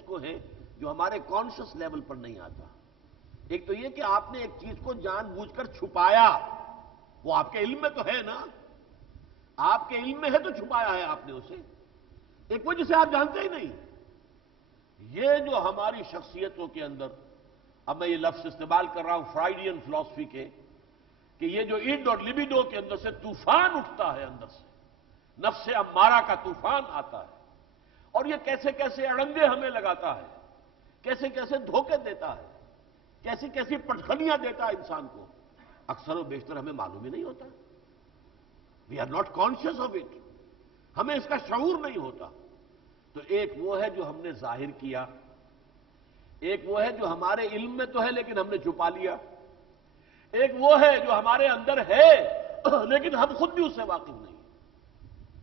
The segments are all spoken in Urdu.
اس کو ہیں جو ہمارے کانشس لیول پر نہیں آتا۔ ایک تو یہ کہ آپ نے ایک چیز کو جان بوجھ کر چھپایا، وہ آپ کے علم میں تو ہے نا، آپ کے علم میں ہے تو چھپایا ہے آپ نے اسے، ایک وہ جسے آپ جانتے ہی نہیں۔ یہ جو ہماری شخصیتوں کے اندر، اب میں یہ لفظ استعمال کر رہا ہوں فرائیڈین فلسفی کے، کہ یہ جو ایڈ اور لبیڈو کے اندر سے طوفان اٹھتا ہے، اندر سے نفس امارہ کا طوفان آتا ہے، اور یہ کیسے کیسے اڑنگے ہمیں لگاتا ہے، کیسے کیسے دھوکے دیتا ہے، کیسی کیسی پٹخنیاں دیتا ہے انسان کو، اکثر و بیشتر ہمیں معلوم ہی نہیں ہوتا۔ We are not conscious of it, ہمیں اس کا شعور نہیں ہوتا۔ تو ایک وہ ہے جو ہم نے ظاہر کیا، ایک وہ ہے جو ہمارے علم میں تو ہے لیکن ہم نے چھپا لیا، ایک وہ ہے جو ہمارے اندر ہے لیکن ہم خود بھی اس سے واقف نہیں۔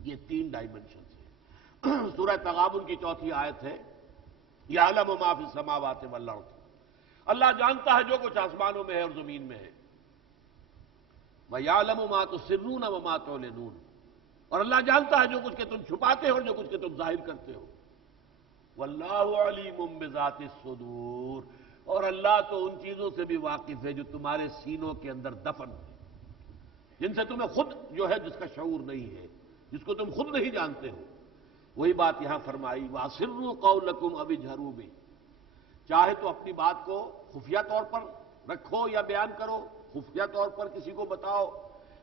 یہ تین ڈائمنشنز ہیں۔ سورہ تغابن کی چوتھی آیت ہے، یعلم ما فی السماوات والارض، اللہ جانتا ہے جو کچھ آسمانوں میں ہے اور زمین میں ہے۔ وَيَعْلَمُ مَا تُسِرُّونَ وَمَا تُعْلِنُونَ، اور اللہ جانتا ہے جو کچھ کہ تم چھپاتے ہو اور جو کچھ کہ تم ظاہر کرتے ہو۔ وَاللَّهُ عَلِيمٌ بِذَاتِ الصُّدُورِ، اور اللہ تو ان چیزوں سے بھی واقف ہے جو تمہارے سینوں کے اندر دفن ہے، جن سے تمہیں خود جو ہے، جس کا شعور نہیں ہے، جس کو تم خود نہیں جانتے ہو۔ وہی بات یہاں فرمائی، وَأَسِرُّوا قَوْلَكُمْ أَوِ اجْهَرُوا بِهِ، چاہے تو اپنی بات کو خفیہ طور پر رکھو یا بیان کرو، خفیہ طور پر کسی کو بتاؤ،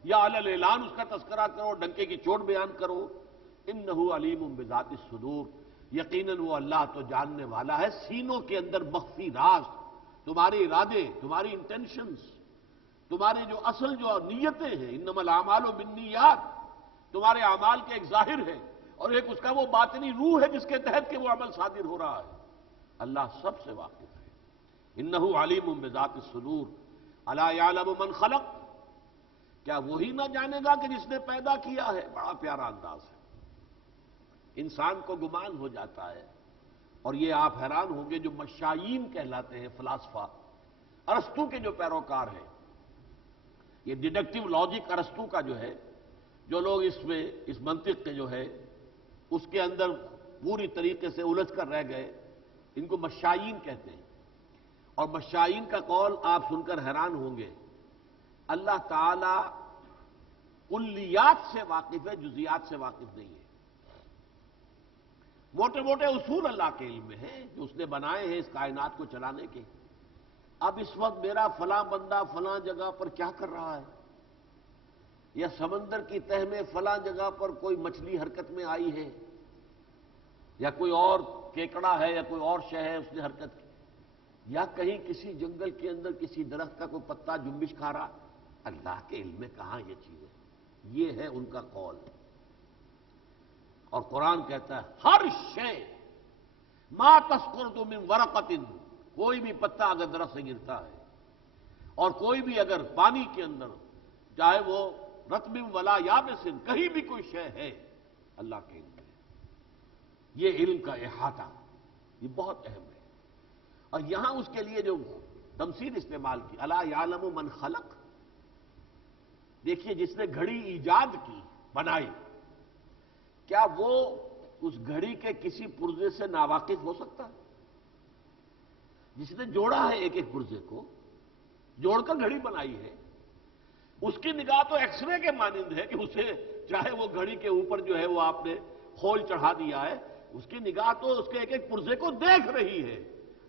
یا علی الاعلان اس کا تذکرہ کرو، ڈنکے کی چوٹ بیان کرو۔ انہ علیم بذات الصدور، یقیناً وہ اللہ تو جاننے والا ہے سینوں کے اندر مخفی راز، تمہارے ارادے، تمہاری انٹینشنز، تمہارے جو اصل جو نیتیں ہیں، انما الاعمال بالنیات، تمہارے اعمال کے ایک ظاہر ہے اور ایک اس کا وہ باطنی روح ہے جس کے تحت کہ وہ عمل صادر ہو رہا ہے۔ اللہ سب سے واقف ہے۔ انہ علیم بذات الصدور، الا یعلم من خلق، کیا وہی نہ جانے گا کہ جس نے پیدا کیا ہے؟ بڑا پیارا انداز ہے، انسان کو گمان ہو جاتا ہے، اور یہ آپ حیران ہوں گے جو مشائین کہلاتے ہیں، فلاسفہ، ارسطو کے جو پیروکار ہیں، یہ ڈیڈکٹیو لاجک ارسطو کا جو ہے، جو لوگ اس میں اس منطق کے جو ہے اس کے اندر پوری طریقے سے الجھ کر رہ گئے، ان کو مشائین کہتے ہیں۔ اور مشائین کا قول آپ سن کر حیران ہوں گے، اللہ تعالی کلیات سے واقف ہے، جزیات سے واقف نہیں ہے۔ موٹے موٹے اصول اللہ کے علم میں ہیں جو اس نے بنائے ہیں اس کائنات کو چلانے کے۔ اب اس وقت میرا فلاں بندہ فلاں جگہ پر کیا کر رہا ہے، یا سمندر کی تہ میں فلاں جگہ پر کوئی مچھلی حرکت میں آئی ہے، یا کوئی اور کیکڑا ہے، یا کوئی اور شے ہے اس نے حرکت کی، یا کہیں کسی جنگل کے اندر کسی درخت کا کوئی پتا جنبش کھا رہا، اللہ کے علم میں کہاں یہ چیزیں؟ یہ ہے ان کا قول۔ اور قرآن کہتا ہے ہر شے، ما تسقط من ورقۃ، کوئی بھی پتا اگر درخت سے گرتا ہے، اور کوئی بھی اگر پانی کے اندر، چاہے وہ رطب ولا یابس، کہیں بھی کوئی شے ہے، اللہ کے علم میں۔ یہ علم کا احاطہ یہ بہت اہم ہے۔ اور یہاں اس کے لیے جو تمثیل استعمال کی، الا یعلم من خلق، دیکھیے جس نے گھڑی ایجاد کی، بنائی، کیا وہ اس گھڑی کے کسی پرزے سے ناواقف ہو سکتا ہے؟ جس نے جوڑا ہے ایک ایک پرزے کو، جوڑ کر گھڑی بنائی ہے، اس کی نگاہ تو ایکس رے کے مانند ہے کہ اسے چاہے وہ گھڑی کے اوپر جو ہے وہ آپ نے خول چڑھا دیا ہے، اس کی نگاہ تو اس کے ایک ایک پرزے کو دیکھ رہی ہے،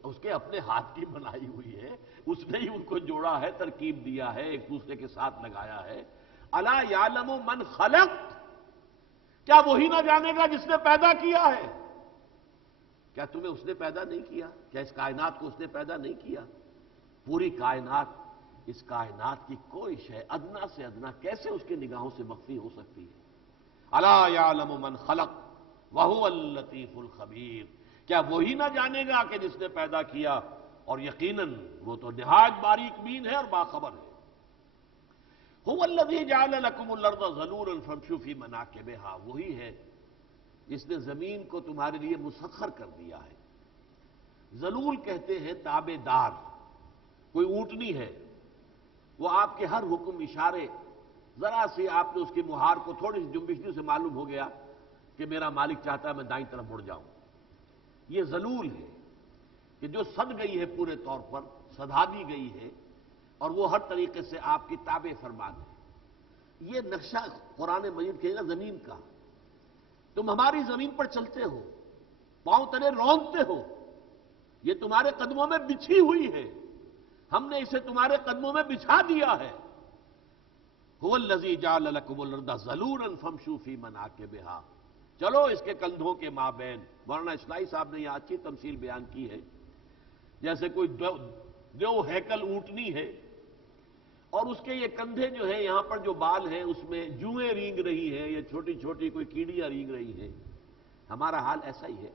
اس کے اپنے ہاتھ کی بنائی ہوئی ہے، اس نے ہی ان کو جوڑا ہے، ترکیب دیا ہے، ایک دوسرے کے ساتھ لگایا ہے۔ الا یعلم من خلق، کیا وہی نہ جانے گا جس نے پیدا کیا ہے؟ کیا تمہیں اس نے پیدا نہیں کیا؟ کیا اس کائنات کو اس نے پیدا نہیں کیا؟ پوری کائنات، اس کائنات کی کوئی شے ادنا سے ادنا کیسے اس کی نگاہوں سے مخفی ہو سکتی ہے؟ الا یعلم من خلق وهو اللطیف الخبیر، کیا وہی نہ جانے گا کہ جس نے پیدا کیا، اور یقیناً وہ تو نہایت باریک بین ہے اور باخبر ہے۔ هو الذی جعل لکم الارض ذلولا فامشوا فی مناکبہا، وہی ہے جس نے زمین کو تمہارے لیے مسخر کر دیا ہے۔ ذلول کہتے ہیں تابع دار، کوئی اونٹنی ہے، وہ آپ کے ہر حکم اشارے، ذرا سے آپ نے اس کی مہار کو تھوڑی سی جنبش دی، سے معلوم ہو گیا کہ میرا مالک چاہتا ہے میں دائیں طرف مڑ جاؤں، یہ ذلول ہے کہ جو سد گئی ہے، پورے طور پر سدھا دی گئی ہے، اور وہ ہر طریقے سے آپ کی تابع فرمان ہے۔ یہ نقشہ قرآن مجید کہے گا زمین کا، تم ہماری زمین پر چلتے ہو، پاؤں تلے رونگتے ہو، یہ تمہارے قدموں میں بچھی ہوئی ہے، ہم نے اسے تمہارے قدموں میں بچھا دیا ہے۔ هو الذی جعل لکم الارض ذلولا فامشوا فی مناکبہا، چلو اس کے کندھوں کے مابین۔ مولانا اسلائی صاحب نے یہاں اچھی تمثیل بیان کی ہے، جیسے کوئی دو ہیکل اونٹنی ہے، اور اس کے یہ کندھے جو ہیں، یہاں پر جو بال ہیں اس میں جوئیں رینگ رہی ہیں، یا چھوٹی چھوٹی کوئی کیڑیاں رینگ رہی ہیں۔ ہمارا حال ایسا ہی ہے۔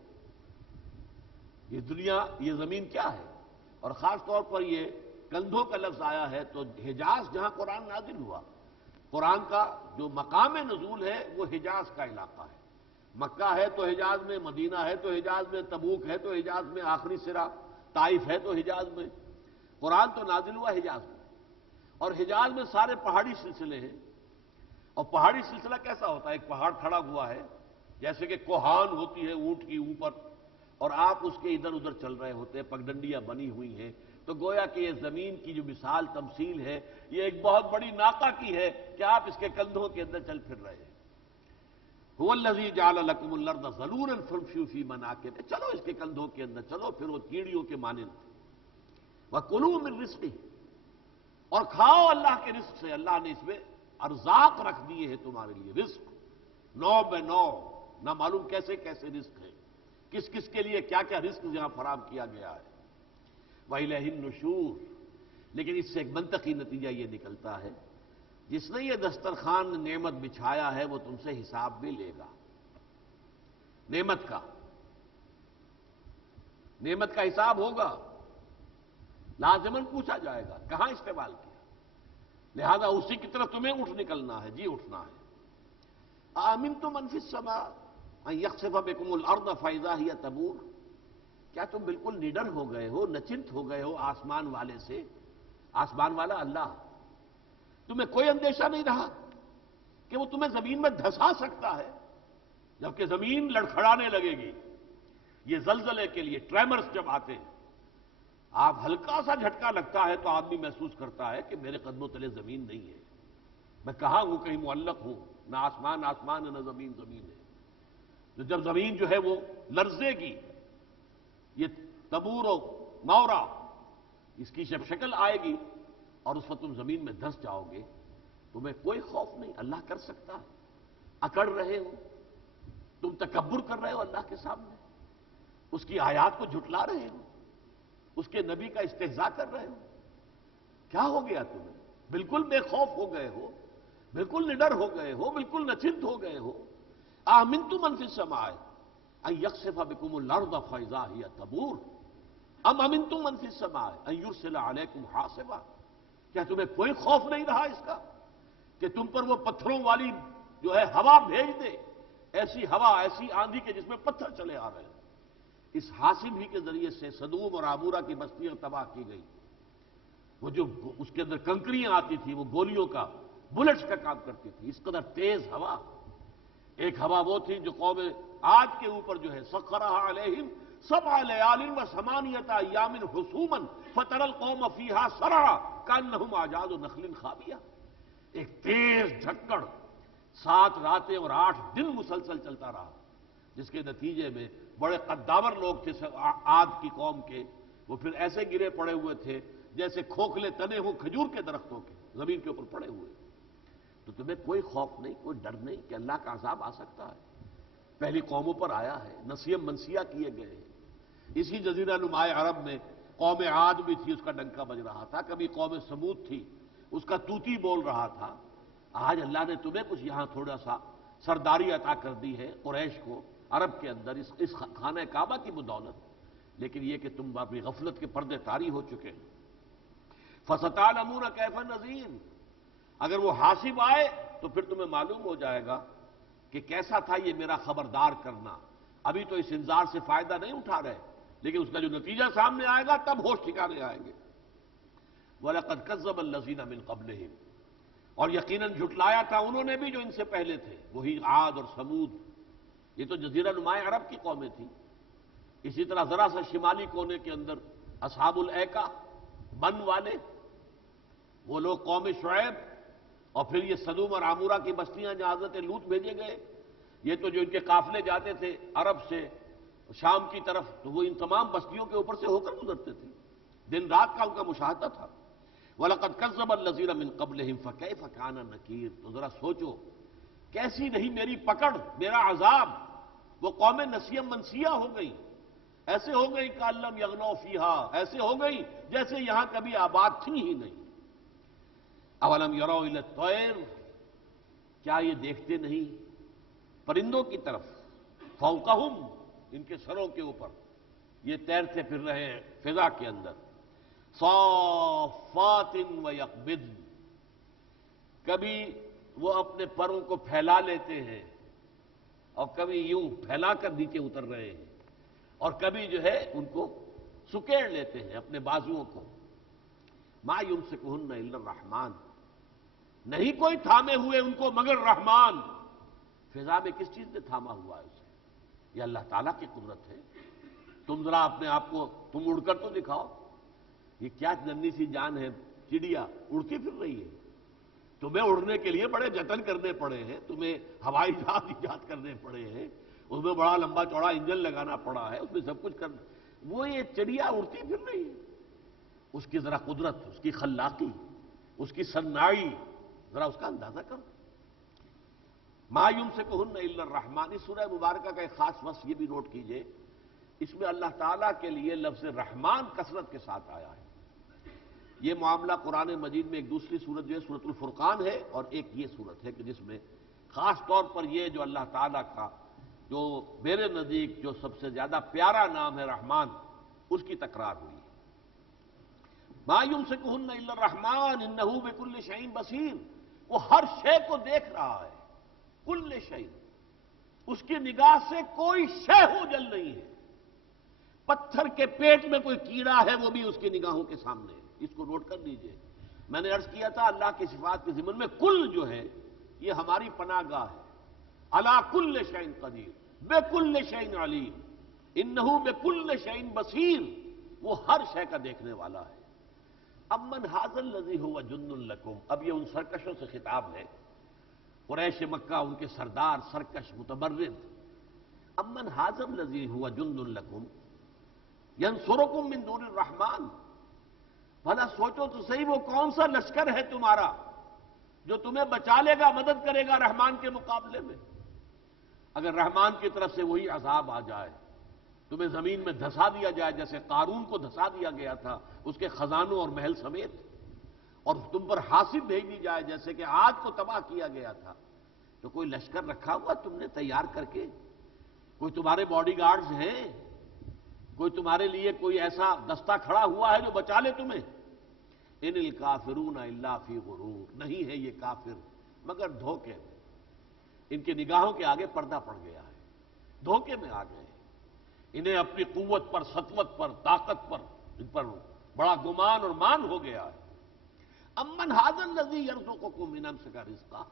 یہ دنیا، یہ زمین کیا ہے؟ اور خاص طور پر یہ کندھوں کا لفظ آیا ہے تو حجاز جہاں قرآن نازل ہوا، قرآن کا جو مقام نزول ہے وہ حجاز کا علاقہ ہے۔ مکہ ہے تو حجاز میں، مدینہ ہے تو حجاز میں، تبوک ہے تو حجاز میں، آخری سرا طائف ہے تو حجاز میں۔ قرآن تو نازل ہوا حجاز میں، اور حجاز میں سارے پہاڑی سلسلے ہیں۔ اور پہاڑی سلسلہ کیسا ہوتا ہے؟ ایک پہاڑ کھڑا ہوا ہے، جیسے کہ کوہان ہوتی ہے اونٹ کی اوپر، اور آپ اس کے ادھر ادھر چل رہے ہوتے ہیں، پگڈنڈیاں بنی ہوئی ہیں۔ تو گویا کہ یہ زمین کی جو مثال تمثیل ہے، یہ ایک بہت بڑی ناقہ کی ہے کہ آپ اس کے کندھوں کے اندر چل پھر رہے ہیں۔ هو الذی جعل لکم الارض ذلولا فامشوا فی مناکبہا، چلو اس کے کندھوں کے اندر چلو، پھر وہ کیڑیوں کے مانند۔ وکلوا من رزقہ، اور کھاؤ اللہ کے رزق سے۔ اللہ نے اس میں ارزاق رکھ دیے ہیں تمہارے لیے، رزق نو بے نو، نہ معلوم کیسے کیسے رزق ہے، کس کس کے لیے کیا کیا رزق یہاں فراہم کیا گیا ہے۔ وَإِلَيْهِ النُّشُورُ، لیکن اس سے ایک منطقی نتیجہ یہ نکلتا ہے، جس نے یہ دسترخوان نعمت بچھایا ہے وہ تم سے حساب بھی لے گا۔ نعمت کا حساب ہوگا، لازماً پوچھا جائے گا کہاں استعمال کیا، لہذا اسی کی طرف تمہیں اٹھ نکلنا ہے، جی اٹھنا ہے۔ آمنتم من فی السماء ان یخسف بکم الارض فاذا ہی تمور، کیا تم بالکل نڈر ہو گئے ہو، نچنت ہو گئے ہو آسمان والے سے؟ آسمان والا اللہ، تمہیں کوئی اندیشہ نہیں رہا کہ وہ تمہیں زمین میں دھسا سکتا ہے؟ جبکہ زمین لڑکھڑانے لگے گی۔ یہ زلزلے کے لیے ٹریمرز جب آتے ہیں، آپ ہلکا سا جھٹکا لگتا ہے تو آدمی محسوس کرتا ہے کہ میرے قدموں تلے زمین نہیں ہے، میں کہاں ہوں، کہیں معلق ہوں، نہ آسمان آسمان ہے، نہ زمین زمین ہے۔ تو جب زمین جو ہے وہ لرزے گی، یہ تبور و مورا، اس کی جب شکل آئے گی اور اس وقت تم زمین میں دھس جاؤ گے، تمہیں کوئی خوف نہیں، اللہ کر سکتا ہے۔ اکڑ رہے ہو تم، تکبر کر رہے ہو اللہ کے سامنے، اس کی آیات کو جھٹلا رہے ہو، اس کے نبی کا استہزاء کر رہے ہو، کیا ہو گیا تمہیں؟ بالکل بے خوف ہو گئے ہو، بالکل نڈر ہو گئے ہو، بالکل نچنت ہو گئے ہو۔ آمنتم من فی السماء ان یخسف بکم الارض فاذا ہی تمور ام امنتم من فی السماء ان یرسل علیکم حاصبا، کیا تمہیں کوئی خوف نہیں رہا اس کا کہ تم پر وہ پتھروں والی جو ہے ہوا بھیج دے، ایسی ہوا، ایسی آندھی کے جس میں پتھر چلے آ رہے ہیں؟ اس حاصب ہی کے ذریعے سے سدوم اور عمورہ کی بستیاں تباہ کی گئی۔ وہ جو اس کے اندر کنکریاں آتی تھی، وہ گولیوں کا، بلٹس کا کام کرتی تھی، اس قدر تیز ہوا۔ ایک ہوا وہ تھی جو قوم عاد کے اوپر جو ہے سخرها علیہم 7 لیال و 8 ایام حسوما فتری القوم فیہا صرعا کانہم اعجاز نخل خاویہ، ایک تیز جھکڑ 7 راتیں اور 8 دن مسلسل چلتا رہا، جس کے نتیجے میں بڑے قداور لوگ تھے عاد کی قوم کے، وہ پھر ایسے گرے پڑے ہوئے تھے جیسے کھوکھلے تنے ہوں کھجور کے درختوں کے، زمین کے اوپر پڑے ہوئے۔ تو تمہیں کوئی خوف نہیں، کوئی ڈر نہیں کہ اللہ کا عذاب آ سکتا ہے؟ پہلی قوموں پر آیا ہے، نسیم منسیہ کیے گئے ہیں۔ اسی جزیرہ نما عرب میں قوم عاد بھی تھی، اس کا ڈنکا بج رہا تھا، کبھی قوم سمود تھی، اس کا توتی بول رہا تھا۔ آج اللہ نے تمہیں کچھ یہاں تھوڑا سا سرداری عطا کر دی ہے قریش کو، عرب کے اندر اس خانہ کعبہ کی بدولت، لیکن یہ کہ تم اپنی غفلت کے پردے طاری ہو چکے ہیں۔ فَسَتَعْلَمُونَ كَيْفَ نَذِيرٌ، اگر وہ حاسب آئے تو پھر تمہیں معلوم ہو جائے گا کہ کیسا تھا یہ میرا خبردار کرنا۔ ابھی تو اس انذار سے فائدہ نہیں اٹھا رہے، لیکن اس کا جو نتیجہ سامنے آئے گا تب ہوش ٹھکانے آئیں گے۔ وَلَقَدْ كَذَّبَ الَّذِينَ مِن قَبْلِهِمْ، اور یقیناً جھٹلایا تھا انہوں نے بھی جو ان سے پہلے تھے، وہی عاد اور سمود، یہ تو جزیرہ نما عرب کی قومیں تھیں۔ اسی طرح ذرا سا شمالی کونے کے اندر اصحاب الایکا بن والے، وہ لوگ قوم شعیب، اور پھر یہ سدوم اور عمورہ کی بستیاں جہاں حضرت لوط بھیجے گئے، یہ تو جو ان کے قافلے جاتے تھے عرب سے شام کی طرف، تو وہ ان تمام بستیوں کے اوپر سے ہو کر گزرتے تھے، دن رات کا ان کا مشاہدہ تھا۔ وَلَقَدْ كَذَّبَ الَّذِينَ مِن قَبْلِهِمْ فَكَيْفَ كَانَ نَكِيرٌ، تو ذرا سوچو کیسی نہیں میری پکڑ، میرا عذاب۔ وہ قوم نسیہ منسیہ ہو گئی، ایسے ہو گئی کہ لم یغنوا فیہا، ایسے ہو گئی جیسے یہاں کبھی آباد تھی ہی نہیں۔ اولم یروا الی الطیر، کیا یہ دیکھتے نہیں پرندوں کی طرف، فوقہم، ان کے سروں کے اوپر یہ تیرتے پھر رہے ہیں فضا کے اندر، صافات و یقبض، کبھی وہ اپنے پروں کو پھیلا لیتے ہیں اور کبھی یوں پھیلا کر نیچے اتر رہے ہیں، اور کبھی جو ہے ان کو سکیڑ لیتے ہیں اپنے بازوؤں کو۔ ما یمسکہن الا الرحمن، نہیں کوئی تھامے ہوئے ان کو مگر رحمان۔ فضا میں کس چیز نے تھاما ہوا ہے اسے؟ یہ اللہ تعالیٰ کی قدرت ہے۔ تم ذرا اپنے آپ کو تم اڑ کر تو دکھاؤ، یہ کیا ننھی سی جان ہے، چڑیا اڑتی پھر رہی ہے، تمہیں اڑنے کے لیے بڑے جتن کرنے پڑے ہیں، تمہیں ہوائی جہاز ایجاد کرنے پڑے ہیں، اس میں بڑا لمبا چوڑا انجن لگانا پڑا ہے، اس میں سب کچھ کرنا، وہ یہ چڑیا اڑتی پھر رہی ہے۔ اس کی ذرا قدرت، اس کی خلاقی، اس کی صناعی، ذرا اس کا اندازہ کرو۔ ما یمسکہن الا الرحمن، اس سورہ مبارکہ کا ایک خاص وصف یہ بھی نوٹ کیجئے، اس میں اللہ تعالیٰ کے لیے لفظ رحمان کثرت کے ساتھ آیا ہے۔ یہ معاملہ قرآن مجید میں ایک دوسری سورت جو ہے سورۃ الفرقان ہے، اور ایک یہ سورت ہے کہ جس میں خاص طور پر یہ جو اللہ تعالیٰ کا جو میرے نزدیک جو سب سے زیادہ پیارا نام ہے رحمان، اس کی تکرار ہوئی ہے۔ ما یمسکہن الا الرحمن انہ بکل شیء بصیر، وہ ہر شے کو دیکھ رہا ہے، کل شیء، اس کی نگاہ سے کوئی شے اوجھل نہیں ہے۔ پتھر کے پیٹ میں کوئی کیڑا ہے وہ بھی اس کی نگاہوں کے سامنے ہے، اس کو نوٹ کر لیجئے۔ میں نے عرض کیا تھا اللہ کی صفات کے ضمن میں کل جو ہے یہ ہماری پناہ گاہ ہے۔ علی کل شیء قدیر، بکل شیء علیم، انہ بکل شیء بصیر، وہ ہر شے کا دیکھنے والا ہے۔ امن ھذا الذی ھو جند لکم، اب یہ ان سرکشوں سے خطاب ہے، قریش مکہ، ان کے سردار سرکش متمرد۔ امن ھذا الذی ھو جند لکم ینصرکم من دون الرحمن، بھلا سوچو تو صحیح وہ کون سا لشکر ہے تمہارا جو تمہیں بچا لے گا، مدد کرے گا رحمان کے مقابلے میں؟ اگر رحمان کی طرف سے وہی عذاب آ جائے، تمہیں زمین میں دھسا دیا جائے جیسے قارون کو دھسا دیا گیا تھا اس کے خزانوں اور محل سمیت، اور تم پر حاصب بھیج دی جائے جیسے کہ عاد کو تباہ کیا گیا تھا، تو کوئی لشکر رکھا ہوا تم نے تیار کر کے؟ کوئی تمہارے باڈی گارڈز ہیں؟ کوئی تمہارے لیے کوئی ایسا دستہ کھڑا ہوا ہے جو بچا لے تمہیں؟ ان الکافرون الا فی غرور، نہیں ہے یہ کافر مگر دھوکے میں، ان کی نگاہوں کے آگے پردہ پڑ گیا ہے، دھوکے میں آ گئے ہیں، انہیں اپنی قوت پر، سطوت پر، طاقت پر، ان پر بڑا گمان اور مان ہو گیا ہے۔ امن ھذا الذی یرزقکم من امسک رزقا،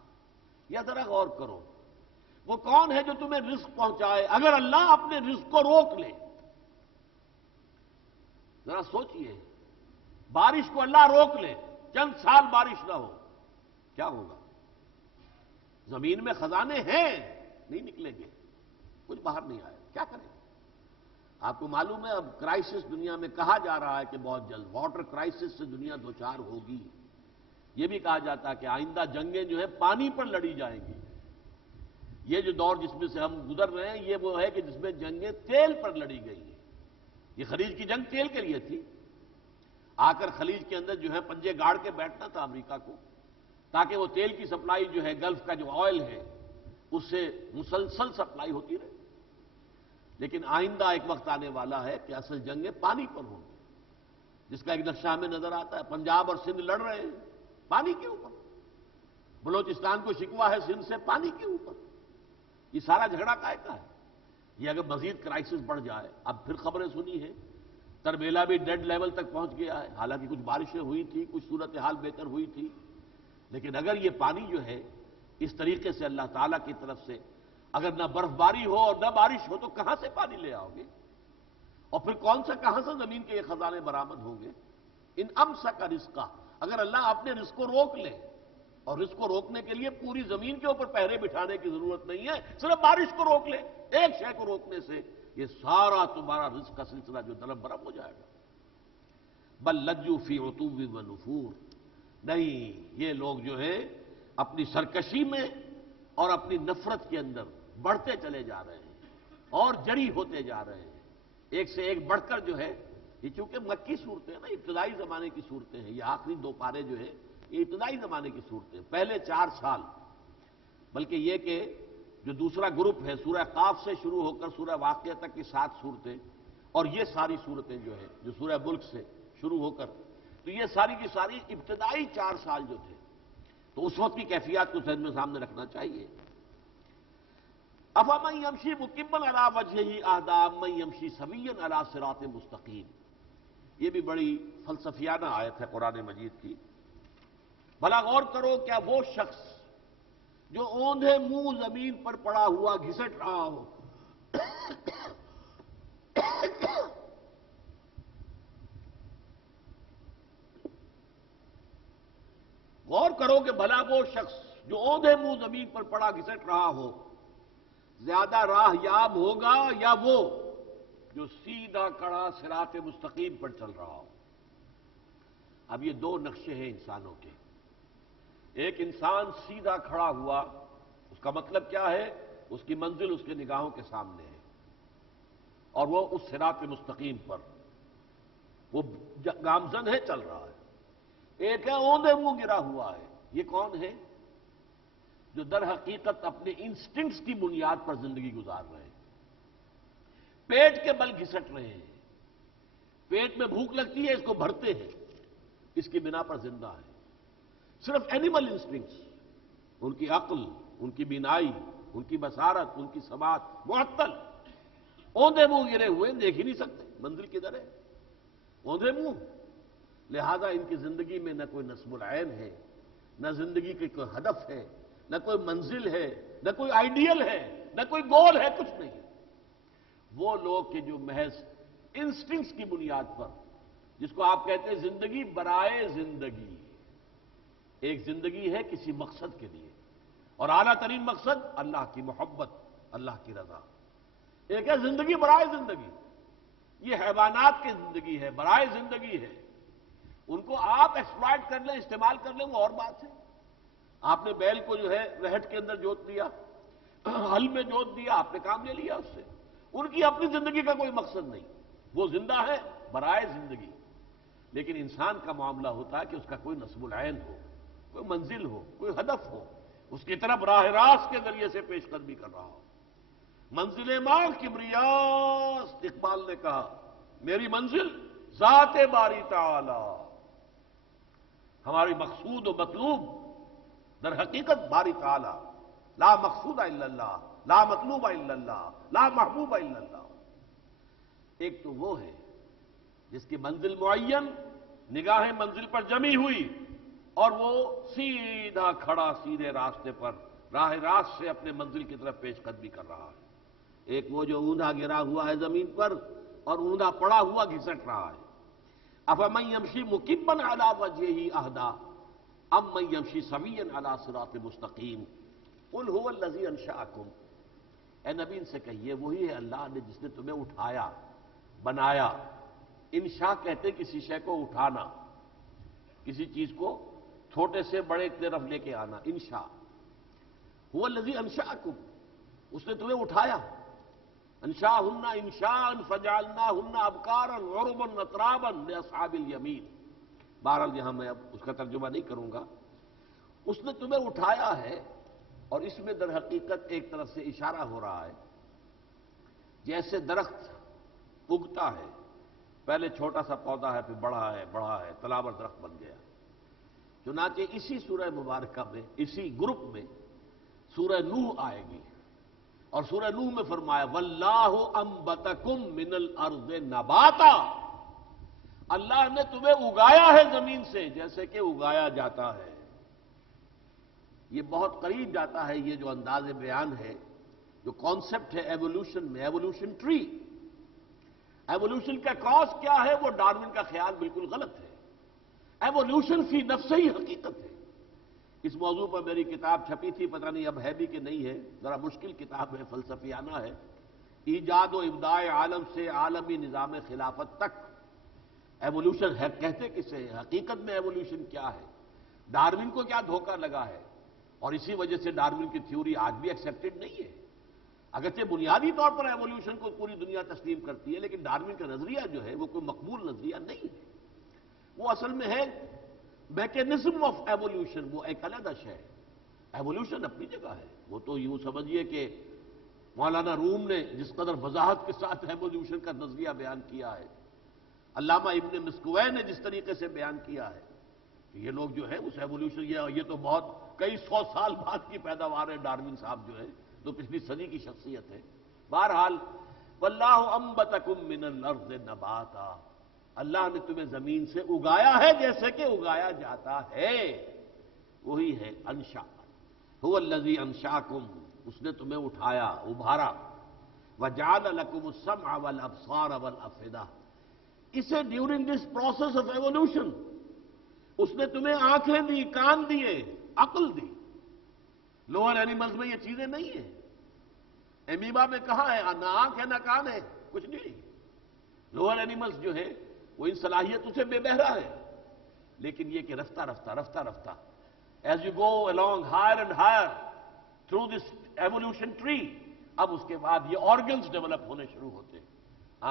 یا ذرا غور کرو وہ کون ہے جو تمہیں رزق پہنچائے اگر اللہ اپنے رزق کو روک لے؟ ذرا سوچئے، بارش کو اللہ روک لے، چند سال بارش نہ ہو، کیا ہوگا؟ زمین میں خزانے ہیں، نہیں نکلیں گے، کچھ باہر نہیں آئے، کیا کریں؟ آپ کو معلوم ہے اب کرائسس دنیا میں کہا جا رہا ہے کہ بہت جلد واٹر کرائسس سے دنیا دوچار ہوگی۔ یہ بھی کہا جاتا ہے کہ آئندہ جنگیں جو ہے پانی پر لڑی جائیں گی۔ یہ جو دور جس میں سے ہم گزر رہے ہیں یہ وہ ہے کہ جس میں جنگیں تیل پر لڑی گئی ہیں۔ یہ خلیج کی جنگ تیل کے لیے تھی، آ کر خلیج کے اندر جو ہے پنجے گاڑ کے بیٹھنا تھا امریکہ کو، تاکہ وہ تیل کی سپلائی جو ہے گلف کا جو آئل ہے اس سے مسلسل سپلائی ہوتی رہے۔ لیکن آئندہ ایک وقت آنے والا ہے کہ اصل جنگیں پانی پر ہوں گی، جس کا ایک نقشہ ہمیں نظر آتا ہے، پنجاب اور سندھ لڑ رہے ہیں پانی کے اوپر، بلوچستان کو شکوا ہے سندھ سے پانی کے اوپر۔ یہ سارا جھگڑا کائے کا ہے؟ یہ اگر مزید کرائسس بڑھ جائے، اب پھر خبریں سنی ہیں تربیلا بھی ڈیڈ لیول تک پہنچ گیا ہے، حالانکہ کچھ بارشیں ہوئی تھی، کچھ صورتحال بہتر ہوئی تھی، لیکن اگر یہ پانی جو ہے اس طریقے سے اللہ تعالیٰ کی طرف سے اگر نہ برف باری ہو اور نہ بارش ہو تو کہاں سے پانی لے آؤ گے؟ اور پھر کون سا کہاں سے زمین کے یہ خزانے برآمد ہوں گے؟ ان امسک رزقہ، اگر اللہ اپنے رزق کو روک لے، اور رزق کو روکنے کے لیے پوری زمین کے اوپر پہرے بٹھانے کی ضرورت نہیں ہے، صرف بارش کو روک لے، ایک شے کو روکنے سے یہ سارا تمہارا رزق کا سلسلہ جو درم برم ہو جائے گا۔ بل لجوا فی عتو و نفور، نہیں، یہ لوگ جو ہیں اپنی سرکشی میں اور اپنی نفرت کے اندر بڑھتے چلے جا رہے ہیں اور جری ہوتے جا رہے ہیں، ایک سے ایک بڑھ کر جو ہے۔ یہ چونکہ مکی صورتیں ہیں نا، ابتدائی زمانے کی صورتیں ہیں، یہ آخری دو پارے جو ہیں یہ ابتدائی زمانے کی صورتیں، پہلے 4 سال، بلکہ یہ کہ جو دوسرا گروپ ہے سورہ قاف سے شروع ہو کر سورہ واقعہ تک کی 7 صورتیں، اور یہ ساری صورتیں جو ہیں جو سورہ ملک سے شروع ہو کر، تو یہ ساری کی ساری ابتدائی 4 سال جو تھے، تو اس وقت کی کیفیات کو ذہن میں سامنے رکھنا چاہیے۔ افمن یمشی مکبا علی وجہہ اہدی امن یمشی سویا علی صراط مستقیم، یہ بھی بڑی فلسفیانہ آیت ہے قرآن مجید کی۔ بھلا غور کرو، کیا وہ شخص جو اوندھے منہ زمین پر پڑا ہوا گھسٹ رہا ہو، غور کرو کہ بھلا وہ شخص جو اوندھے منہ زمین پر پڑا گھسٹ رہا ہو زیادہ راہ یاب ہوگا یا وہ جو سیدھا کڑا صراط مستقیم پر چل رہا ہو؟ اب یہ 2 نقشے ہیں انسانوں کے۔ ایک انسان سیدھا کھڑا ہوا، اس کا مطلب کیا ہے؟ اس کی منزل اس کے نگاہوں کے سامنے ہے اور وہ اس صراط مستقیم پر وہ گامزن ہے، چل رہا ہے۔ ایک ہے اوندھے منہ گرا ہوا ہے، یہ کون ہے؟ جو در حقیقت اپنے انسٹنکٹس کی بنیاد پر زندگی گزار رہے ہیں، پیٹ کے بل گھسٹ رہے ہیں، پیٹ میں بھوک لگتی ہے، اس کو بھرتے ہیں، اس کی بنا پر زندہ ہے۔ صرف اینیمل انسٹنکٹس، ان کی عقل، ان کی بینائی، ان کی بصارت، ان کی سماعت معطل، اوندھے منہ گرے ہوئے، دیکھ ہی نہیں سکتے منزل کدھر ہے، اوندھے منہ۔ لہذا ان کی زندگی میں نہ کوئی نصب العین ہے، نہ زندگی کی کوئی ہدف ہے، نہ کوئی منزل ہے، نہ کوئی آئیڈیل ہے، نہ کوئی گول ہے، کچھ نہیں۔ وہ لوگ کہ جو محض انسٹنکٹس کی بنیاد پر، جس کو آپ کہتے ہیں زندگی برائے زندگی، ایک زندگی ہے کسی مقصد کے لیے، اور اعلیٰ ترین مقصد اللہ کی محبت، اللہ کی رضا۔ ایک ہے زندگی برائے زندگی، یہ حیوانات کی زندگی ہے، برائے زندگی ہے، ان کو آپ ایکسپلائٹ کر لیں، استعمال کر لیں، وہ اور بات ہے۔ آپ نے بیل کو جو ہے رہٹ کے اندر جوت دیا، ہل میں جوت دیا، آپ نے کام لے لیا اس سے، ان کی اپنی زندگی کا کوئی مقصد نہیں، وہ زندہ ہے برائے زندگی۔ لیکن انسان کا معاملہ ہوتا ہے کہ اس کا کوئی نصب العین ہو، کوئی منزل ہو، کوئی ہدف ہو، اس کی طرف راہ راست کے ذریعے سے پیش قدمی کر رہا ہو۔ منزل ماں کبریاء، اقبال نے کہا میری منزل ذات باری تعالی، ہماری مقصود و مطلوب در حقیقت باری تعالی، لا مقصود الا اللہ، لا مطلوب الا اللہ، لا محبوب الا اللہ۔ ایک تو وہ ہے جس کی منزل معین، نگاہیں منزل پر جمی ہوئی، اور وہ سیدھا کھڑا سیدھے راستے پر راہ راست سے اپنے منزل کی طرف پیش قدمی کر رہا ہے۔ ایک وہ جو اوندھا گرا ہوا ہے زمین پر اور اوندھا پڑا ہوا گھسٹ رہا ہے۔ افمن یمشی مکبا علی وجہہ اہدی امن یمشی سویا علی صراط مستقیم قل هو الذی انشأکم، اے نبی ان سے کہیے وہی ہے اللہ نے جس نے تمہیں اٹھایا، بنایا۔ انشاء کہتے کسی شے کو اٹھانا، کسی چیز کو چھوٹے سے بڑے کی طرف لے کے آنا، انشاء۔ هو الذی انشأکم، اس نے تمہیں اٹھایا۔ انشاءہن انشاء فجعلناہن ابکارا عربا اترابا لاصحاب الیمین۔ بہرحال یہاں میں اب اس کا ترجمہ نہیں کروں گا۔ اس نے تمہیں اٹھایا ہے، اور اس میں در حقیقت ایک طرف سے اشارہ ہو رہا ہے جیسے درخت اگتا ہے، پہلے چھوٹا سا پودا ہے، پھر بڑا ہے، بڑا ہے، تناور درخت بن گیا۔ چنانچہ اسی سورہ مبارکہ میں، اسی گروپ میں سورہ نوح آئے گی، اور سورہ نوح میں فرمایا واللہ انبتکم من الارض نباتا، اللہ نے تمہیں اگایا ہے زمین سے جیسے کہ اگایا جاتا ہے۔ یہ بہت قریب جاتا ہے یہ جو انداز بیان ہے، جو کانسیپٹ ہے ایوولوشن میں، ایوولوشن ٹری۔ ایوولوشن کا کاز کیا ہے؟ وہ ڈارون کا خیال بالکل غلط ہے۔ ایوولوشن فی نفس ہی حقیقت ہے۔ اس موضوع پر میری کتاب چھپی تھی، پتہ نہیں اب ہے بھی کہ نہیں ہے، ذرا مشکل کتاب ہے، فلسفیانہ ہے، ایجاد و ابداع عالم سے عالمی نظام خلافت تک۔ ایوولوشن ہے کہتے کسے؟ حقیقت میں ایوولوشن کیا ہے؟ ڈارون کو کیا دھوکہ لگا ہے؟ اور اسی وجہ سے ڈارون کی تھیوری آج بھی ایکسیپٹڈ نہیں ہے۔ اگرچہ بنیادی طور پر ایوولوشن کو پوری دنیا تسلیم کرتی ہے، لیکن ڈارون کا نظریہ جو ہے وہ کوئی مقبول نظریہ نہیں ہے۔ وہ اصل میں ہے میکینزم آف ایوولوشن، وہ ایک علیحدہ شے ہے۔ ایوولوشن اپنی جگہ ہے، وہ تو یوں سمجھیے کہ مولانا روم نے جس قدر وضاحت کے ساتھ ایوولوشن کا نظریہ بیان کیا ہے، علامہ ابن مسکوے نے جس طریقے سے بیان کیا ہے کہ یہ لوگ جو ہے اس ایوولوشن، یہ تو بہت کئی سو سال بعد کی پیداوار ہے، ڈارون صاحب جو ہے تو پچھلی صدی کی شخصیت ہے۔ بہرحال واللہ انبتکم من الارض نباتا، اللہ نے تمہیں زمین سے اگایا ہے جیسے کہ اگایا جاتا ہے، وہی ہے انشا، هو الذی انشاکم، اس نے تمہیں اٹھایا، ابھارا، وجعل لکم السمع والابصار والافئدہ، اسے during this process of evolution اس نے تمہیں آنکھیں دی، کان دیے، عقل دی۔ لوور اینیملز میں یہ چیزیں نہیں ہیں۔ ایمیبا میں کہاں ہے؟ نہ آنکھ ہے نہ کان ہے، کچھ نہیں۔ لوور اینیملز جو ہے وہ ان صلاحیتوں سے بے بہرا ہے، لیکن یہ کہ رفتہ رفتہ رفتہ رفتہ as you go along higher and higher through this evolution tree، اب اس کے بعد یہ آرگنز ڈیولپ ہونے شروع ہوتے ہیں۔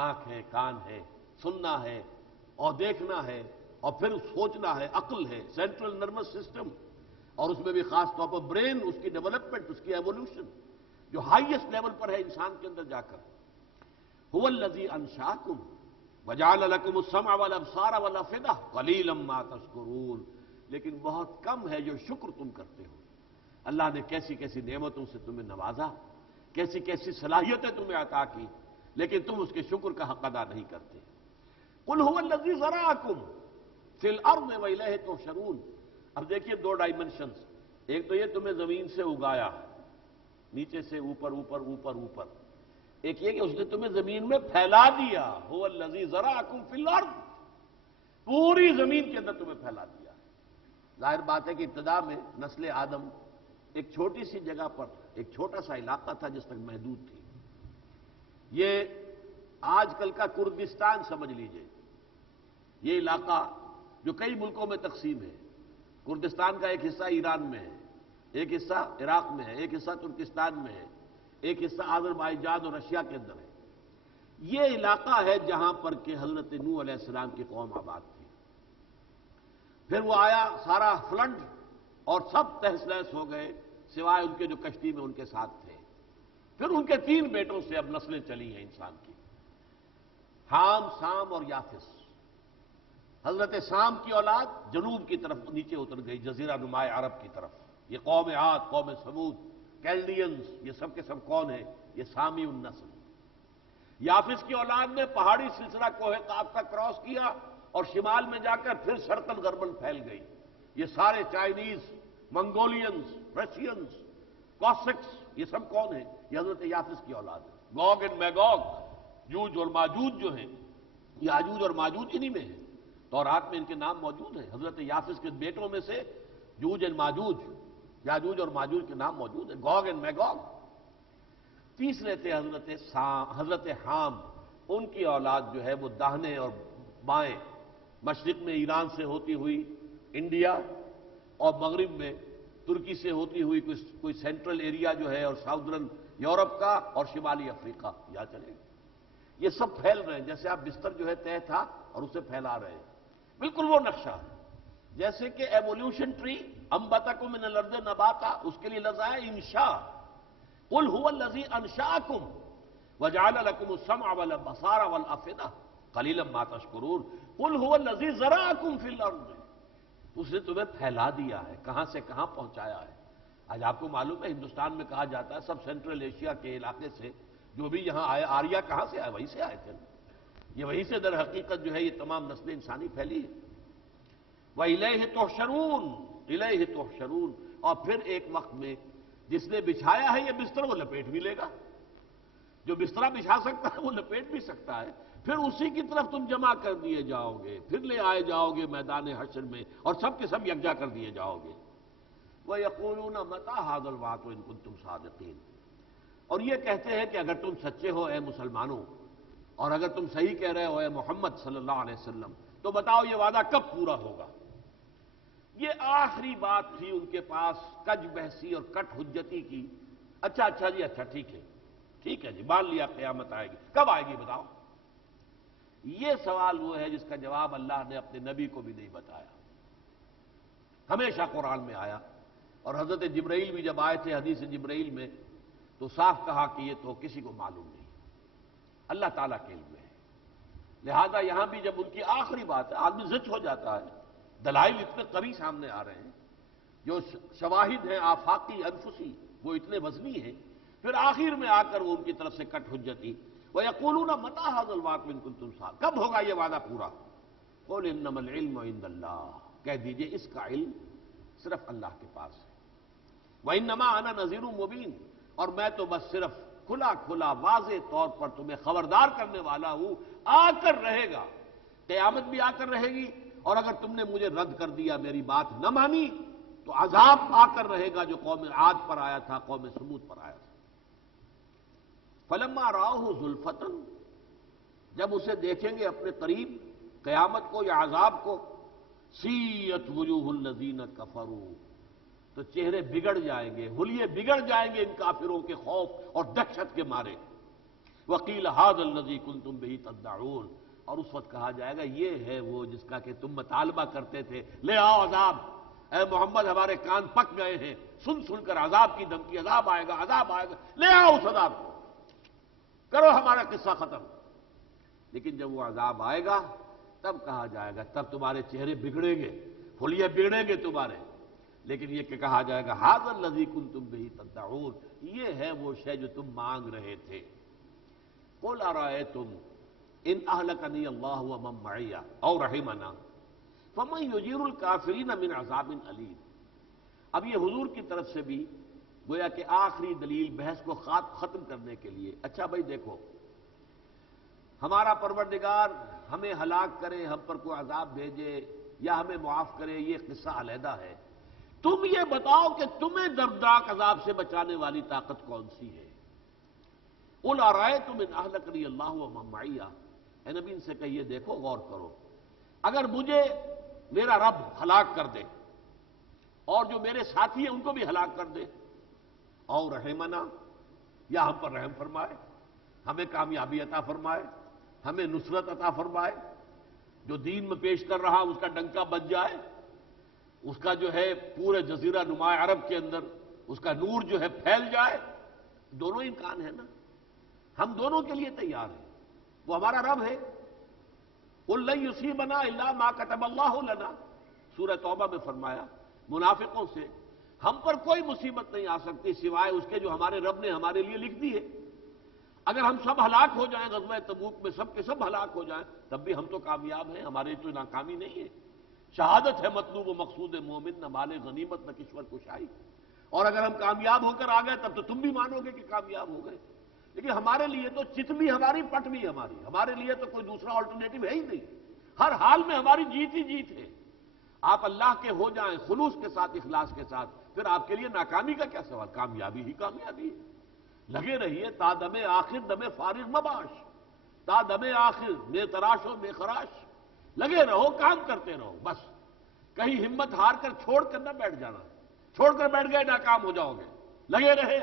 آنکھ ہے، کان ہے، سننا ہے اور دیکھنا ہے، اور پھر سوچنا ہے، عقل ہے، سینٹرل نروس سسٹم، اور اس میں بھی خاص طور پر برین، اس کی ڈیولپمنٹ، اس کی ایوولوشن جو ہائیسٹ لیول پر ہے انسان کے اندر جا کر۔ هو الذی انشاکم وجعل لکم السمع والابصار والافئدہ قلیلا ما تشکرون، لیکن بہت کم ہے جو شکر تم کرتے ہو۔ اللہ نے کیسی کیسی نعمتوں سے تمہیں نوازا، کیسی کیسی صلاحیتیں تمہیں عطا کی، لیکن تم اس کے شکر کا حق ادا نہیں کرتے۔ قل هو الذی ذرأکم فی الارض والیہ تحشرون، اب دیکھیے دو ڈائمنشنز، ایک تو یہ تمہیں زمین سے اگایا، نیچے سے اوپر اوپر اوپر اوپر، ایک یہ کہ اس نے تمہیں زمین میں پھیلا دیا، هو الذی ذرأکم فی الارض، پوری زمین کے اندر تمہیں پھیلا دیا۔ ظاہر بات ہے کہ ابتدا میں نسل آدم ایک چھوٹی سی جگہ پر، ایک چھوٹا سا علاقہ تھا جس تک محدود تھی۔ یہ آج کل کا کردستان سمجھ لیجئے، یہ علاقہ جو کئی ملکوں میں تقسیم ہے۔ کردستان کا ایک حصہ ایران میں ہے، ایک حصہ عراق میں ہے، ایک حصہ ترکستان میں ہے، ایک حصہ آذربائیجان اور رشیا کے اندر ہے۔ یہ علاقہ ہے جہاں پر کہ حضرت نوح علیہ السلام کی قوم آباد تھی۔ پھر وہ آیا سارا فلڈ اور سب تہس نہس ہو گئے سوائے ان کے جو کشتی میں ان کے ساتھ تھے۔ پھر ان کے 3 بیٹوں سے اب نسلیں چلی ہیں انسان کی، حام، سام اور یافس۔ حضرت سام کی اولاد جنوب کی طرف نیچے اتر گئی، جزیرہ نما عرب کی طرف۔ یہ قوم عاد، قوم سمود، کیلڈینز، یہ سب کے سب کون ہیں؟ یہ سامی النسل۔ یافس کی اولاد نے پہاڑی سلسلہ کوہ قاف کا کراس کیا اور شمال میں جا کر پھر شرقاً غرباً پھیل گئی۔ یہ سارے چائنیز، منگولینز، رشینز، کاسکس، یہ سب کون ہیں؟ یہ حضرت یافس کی اولاد ہے۔ گوگ اینڈ میگوگ، یوج اور ماجوج جو ہیں، یہ یاجوج اور ماجوج انہی میں ہیں۔ تورات میں ان کے نام موجود ہیں۔ حضرت یافس کے بیٹوں میں سے یوج اینڈ ماجوج، یاجوج اور ماجوج کے نام موجود ہیں، گوگ اینڈ میگوگ۔ تیسرے تھے حضرت حام، ان کی اولاد جو ہے وہ داہنے اور بائیں، مشرق میں ایران سے ہوتی ہوئی انڈیا، اور مغرب میں ترکی سے ہوتی ہوئی کوئی سینٹرل ایریا جو ہے، اور ساؤدرن یورپ کا، اور شمالی افریقہ، یا چلے یہ سب پھیل رہے ہیں جیسے آپ بستر جو ہے طے تھا اور اسے پھیلا رہے ہیں۔ بالکل وہ نقشہ ہے جیسے کہ ایوولوشن ٹری، انبتکم من الارض نباتا، اس کے لیے لفظ ہے انشاء۔ قل هو الذی انشاکم وجعل لکم السمع والابصار والافئدہ قلیلا ما تشکرون۔ قل هو الذی ذرأکم فی الارض، اس نے تمہیں پھیلا دیا ہے، کہاں سے کہاں پہنچایا ہے۔ آج آپ کو معلوم ہے ہندوستان میں کہا جاتا ہے سب سینٹرل ایشیا کے علاقے سے جو بھی یہاں آئے، آریہ کہاں سے آئے؟ وہیں سے آئے تھے، یہ وہیں سے در حقیقت جو ہے یہ تمام نسل انسانی پھیلی ہے۔ وَإِلَيْهِ تُحْشَرُونَ، إِلَيْهِ تُحْشَرُونَ، اور پھر ایک وقت میں جس نے بچھایا ہے یہ بستر وہ لپیٹ بھی لے گا، جو بسترا بچھا سکتا ہے وہ لپیٹ بھی سکتا ہے، پھر اسی کی طرف تم جمع کر دیے جاؤ گے، پھر لے آئے جاؤ گے میدان حشر میں، اور سب کے سب یکجا کر دیے جاؤ گے۔ وَيَقُولُونَ مَتَىٰ هَٰذَا الْوَعْدُ إِن كُنتُمْ صَادِقِينَ، اور یہ کہتے ہیں کہ اگر تم سچے ہو اے مسلمانوں، اور اگر تم صحیح کہہ رہے ہو اے محمد صلی اللہ علیہ وسلم، تو بتاؤ یہ وعدہ کب پورا ہوگا؟ یہ آخری بات تھی ان کے پاس کج بحثی اور کٹ حجتی کی۔ اچھا جی، اچھا ٹھیک ہے جی، مان لیا قیامت آئے گی، کب آئے گی بتاؤ؟ یہ سوال وہ ہے جس کا جواب اللہ نے اپنے نبی کو بھی نہیں بتایا، ہمیشہ قرآن میں آیا۔ اور حضرت جبرائیل بھی جب آئے تھے حدیث جبرائیل میں تو صاف کہا کہ یہ تو کسی کو معلوم نہیں، اللہ تعالیٰ کے علم میں ہے۔ لہذا یہاں بھی جب ان کی آخری بات ہے، آدمی زچ ہو جاتا ہے، دلائل اتنے قوی سامنے آ رہے ہیں، جو شواہد ہیں آفاقی انفسی وہ اتنے وزنی ہیں، پھر آخر میں آ کر وہ ان کی طرف سے کٹ حجتی۔ وَيَقُولُونَ مَتَىٰ هَٰذَا الْوَعْدُ إِن كُنتُمْ صَادِقِينَ، کب ہوگا یہ وعدہ پورا؟ قُلْ إِنَّمَا الْعِلْمُ عِندَ اللَّهِ، کہہ دیجئے اس کا علم صرف اللہ کے پاس ہے۔ وَإِنَّمَا أَنَا نَذِيرٌ مُّبِينٌ، اور میں تو بس صرف کھلا واضح طور پر تمہیں خبردار کرنے والا ہوں، آ کر رہے گا، قیامت بھی آ کر رہے گی، اور اگر تم نے مجھے رد کر دیا، میری بات نہ مانی، تو عذاب آ کر رہے گا جو قوم عاد پر آیا تھا، قوم سمود پر آیا تھا۔ فَلَمَّا رَأَوْهُ زُلْفَةً، جب اسے دیکھیں گے اپنے قریب، قیامت کو یا عذاب کو، سِیَّتْ وُجُوهُ الَّذِينَ كَفَرُوا، تو چہرے بگڑ جائیں گے، حلیے بگڑ جائیں گے ان کافروں کے خوف اور دہشت کے مارے۔ وَقِيلَ هَٰذَا الَّذِي كُنتُمْ بِهِ تَدَّعُونَ، اور اس وقت کہا جائے گا یہ ہے وہ جس کا کہ تم مطالبہ کرتے تھے، لے آؤ عذاب، اے محمد ہمارے کان پک گئے ہیں سن کر عذاب کی دھمکی، عذاب آئے گا، لے آؤ اس عذاب کو، کرو ہمارا قصہ ختم۔ لیکن جب وہ عذاب آئے گا تب کہا جائے گا، تب تمہارے چہرے بگڑیں گے، حلیے بگڑیں گے تمہارے، لیکن یہ کہ کہا جائے گا ھذا الذی کنتم بہ تدعون، یہ ہے وہ شے جو تم مانگ رہے تھے۔ قل ارأیتم ان اہلکنی اللہ ومن معی او رحمنا فمن یجیر الکافرین من عذاب علیم۔ اب یہ حضور کی طرف سے بھی گویا کہ آخری دلیل بحث کو ختم کرنے کے لیے، اچھا بھائی دیکھو، ہمارا پروردگار ہمیں ہلاک کرے، ہم پر کوئی عذاب بھیجے یا ہمیں معاف کرے، یہ قصہ علیحدہ ہے۔ تم یہ بتاؤ کہ تمہیں دردناک عذاب سے بچانے والی طاقت کون سی ہے؟ قل ارأیتم ان اہلکنی اللہ ومن معی، اے نبی ان سے کہیے دیکھو، غور کرو، اگر مجھے میرا رب ہلاک کر دے اور جو میرے ساتھی ہیں ان کو بھی ہلاک کر دے، اور رحمنا، یا ہم پر رحم فرمائے، ہمیں کامیابی عطا فرمائے، ہمیں نصرت عطا فرمائے، جو دین میں پیش کر رہا اس کا ڈنکا بج جائے، اس کا جو ہے پورے جزیرہ نما عرب کے اندر اس کا نور جو ہے پھیل جائے، دونوں امکان ہے نا، ہم دونوں کے لیے تیار ہیں، وہ ہمارا رب ہے۔ قل لن یصیبنا الا ما کتب اللہ لنا، سورہ توبہ میں فرمایا منافقوں سے، ہم پر کوئی مصیبت نہیں آ سکتی سوائے اس کے جو ہمارے رب نے ہمارے لیے لکھ دی ہے۔ اگر ہم سب ہلاک ہو جائیں غزوہ تبوک میں، سب کے سب ہلاک ہو جائیں، تب بھی ہم تو کامیاب ہیں، ہمارے تو ناکامی نہیں ہے۔ شہادت ہے مطلوب و مقصود مومن، نہ مال غنیمت نہ کشور کشائی، اور اگر ہم کامیاب ہو کر آ گئے تب تو تم بھی مانو گے کہ کامیاب ہو گئے۔ لیکن ہمارے لیے تو چت بھی ہماری، پٹ بھی ہماری، ہمارے لیے تو کوئی دوسرا آلٹرنیٹو ہے ہی نہیں، ہر حال میں ہماری جیت ہی جیت ہے۔ آپ اللہ کے ہو جائیں خلوص کے ساتھ، اخلاص کے ساتھ، پھر آپ کے لیے ناکامی کا کیا سوال، کامیابی ہی کامیابی ہے۔ لگے رہیے تا دم آخر دم فارغ مباش، تا دم آخر میں تراش و میں خراش، لگے رہو، کام کرتے رہو، بس کہیں ہمت ہار کر چھوڑ کر نہ بیٹھ جانا، چھوڑ کر بیٹھ گئے ناکام ہو جاؤ گے، لگے رہے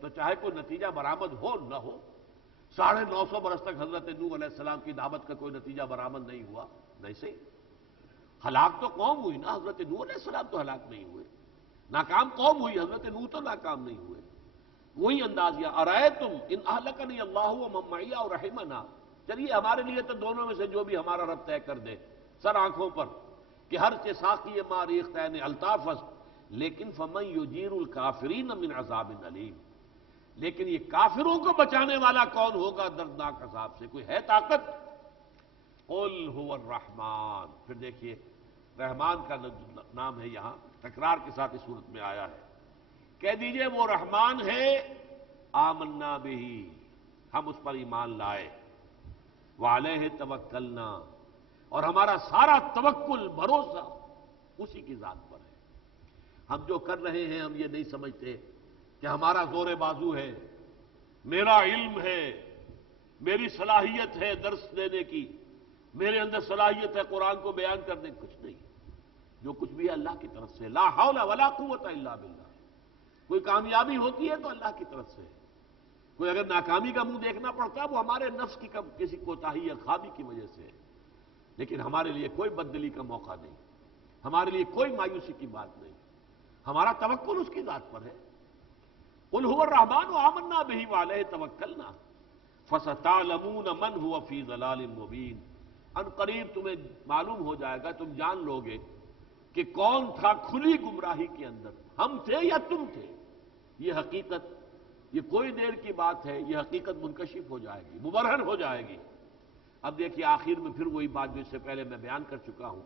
تو چاہے کوئی نتیجہ برآمد ہو نہ ہو۔ 950 برس تک حضرت نوح علیہ السلام کی دعوت کا کوئی نتیجہ برآمد نہیں ہوا، نہیں صحیح، ہلاک تو قوم ہوئی نا، حضرت نوح علیہ السلام تو ہلاک نہیں ہوئے، ناکام قوم ہوئی، حضرت نوح تو ناکام نہیں ہوئے۔ وہی انداز یا ارأیتم ان اہلکنی اللہ ومن معی اور رحمنا، چلیے ہمارے لیے تو دونوں میں سے جو بھی ہمارا رب طے کر دے، سر آنکھوں پر کہ ہر چے ساقی ما ریختین الطافس، لیکن فمن یجیر الکافرین من عذاب علیم، لیکن یہ کافروں کو بچانے والا کون ہوگا دردناک عذاب سے، کوئی ہے طاقت؟ قل هو الرحمن، پھر دیکھیے رحمان کا نام ہے یہاں تکرار کے ساتھ اس صورت میں آیا ہے، کہہ دیجئے وہ رحمان ہے، آمنا بہ، ہم اس پر ایمان لائے، وعلیہ توکلنا، اور ہمارا سارا توکل بھروسہ اسی کی ذات پر ہے۔ ہم جو کر رہے ہیں ہم یہ نہیں سمجھتے کہ ہمارا زور بازو ہے، میرا علم ہے، میری صلاحیت ہے درس دینے کی، میرے اندر صلاحیت ہے قرآن کو بیان کرنے کی، کچھ نہیں۔ جو کچھ بھی ہے اللہ کی طرف سے، لا حول ولا قوت الا باللہ۔ کوئی کامیابی ہوتی ہے تو اللہ کی طرف سے، کوئی اگر ناکامی کا منہ دیکھنا پڑتا ہے وہ ہمارے نفس کی کسی کوتاہی یا خابی کی وجہ سے ہے، لیکن ہمارے لیے کوئی بددلی کا موقع نہیں، ہمارے لیے کوئی مایوسی کی بات نہیں، ہمارا توکل اس کی ذات پر ہے۔ قل هو الرحمن آمنا به وعلیہ توکلنا فستعلمون من هو فی ضلال مبین۔ ان قریب تمہیں معلوم ہو جائے گا، تم جان لو گے کہ کون تھا کھلی گمراہی کے اندر، ہم تھے یا تم تھے۔ یہ حقیقت، یہ کوئی دیر کی بات ہے، یہ حقیقت منکشف ہو جائے گی، مبرہن ہو جائے گی۔ اب دیکھیے آخر میں پھر وہی بات جو اس سے پہلے میں بیان کر چکا ہوں،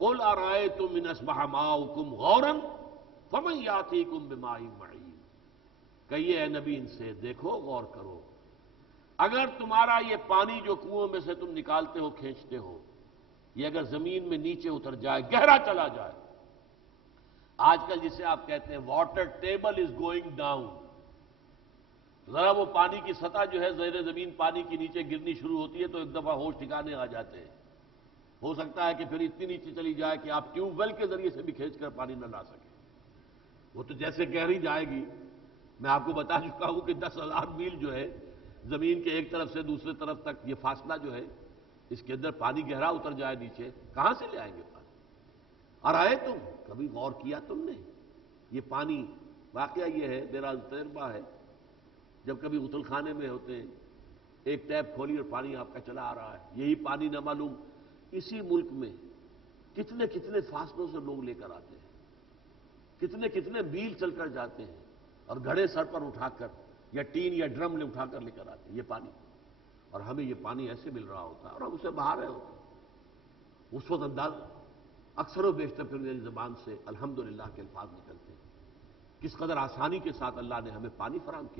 قل ارأیتم ان اصبح ماؤکم غورا فمن یاتیکم بماء معین۔ کہیے اے نبی ان سے، دیکھو غور کرو، اگر تمہارا یہ پانی جو کنووں میں سے تم نکالتے ہو کھینچتے ہو، یہ اگر زمین میں نیچے اتر جائے، گہرا چلا جائے، آج کل جسے آپ کہتے ہیں water table is going down, ذرا وہ پانی کی سطح جو ہے زیر زمین پانی کی نیچے گرنی شروع ہوتی ہے تو ایک دفعہ ہوش ٹھکانے آ جاتے ہیں۔ ہو سکتا ہے کہ پھر اتنی نیچے چلی جائے کہ آپ ٹیوب ویل کے ذریعے سے بھی کھینچ کر پانی نہ لا سکیں۔ وہ تو جیسے گہری جائے گی، میں آپ کو بتا چکا ہوں کہ 10,000 میل جو ہے زمین کے ایک طرف سے دوسرے طرف تک یہ فاصلہ جو ہے، اس کے اندر پانی گہرا اتر جائے نیچے، کہاں سے لے آئیں گے پانی؟ اور آئے تم کبھی غور کیا تم نے؟ یہ پانی واقعہ یہ ہے، میرا تجربہ ہے، جب کبھی غسل خانے میں ہوتے ہیں، ایک ٹیپ کھولی اور پانی آپ کا چلا آ رہا ہے، یہی پانی نہ معلوم اسی ملک میں کتنے کتنے فاصلوں سے لوگ لے کر آتے ہیں، کتنے کتنے میل چل کر جاتے ہیں، اور گھڑے سر پر اٹھا کر یا ٹین یا ڈرم لے اٹھا کر لے کر آتے ہیں یہ پانی، اور ہمیں یہ پانی ایسے مل رہا ہوتا ہے اور ہم اسے بہا رہے ہوتے ہیں۔ اس وقت انداز اکثر و بیشتر پھر میری زبان سے الحمدللہ کے الفاظ نکلتے ہیں، کس قدر آسانی کے ساتھ اللہ نے ہمیں پانی فراہم کیا۔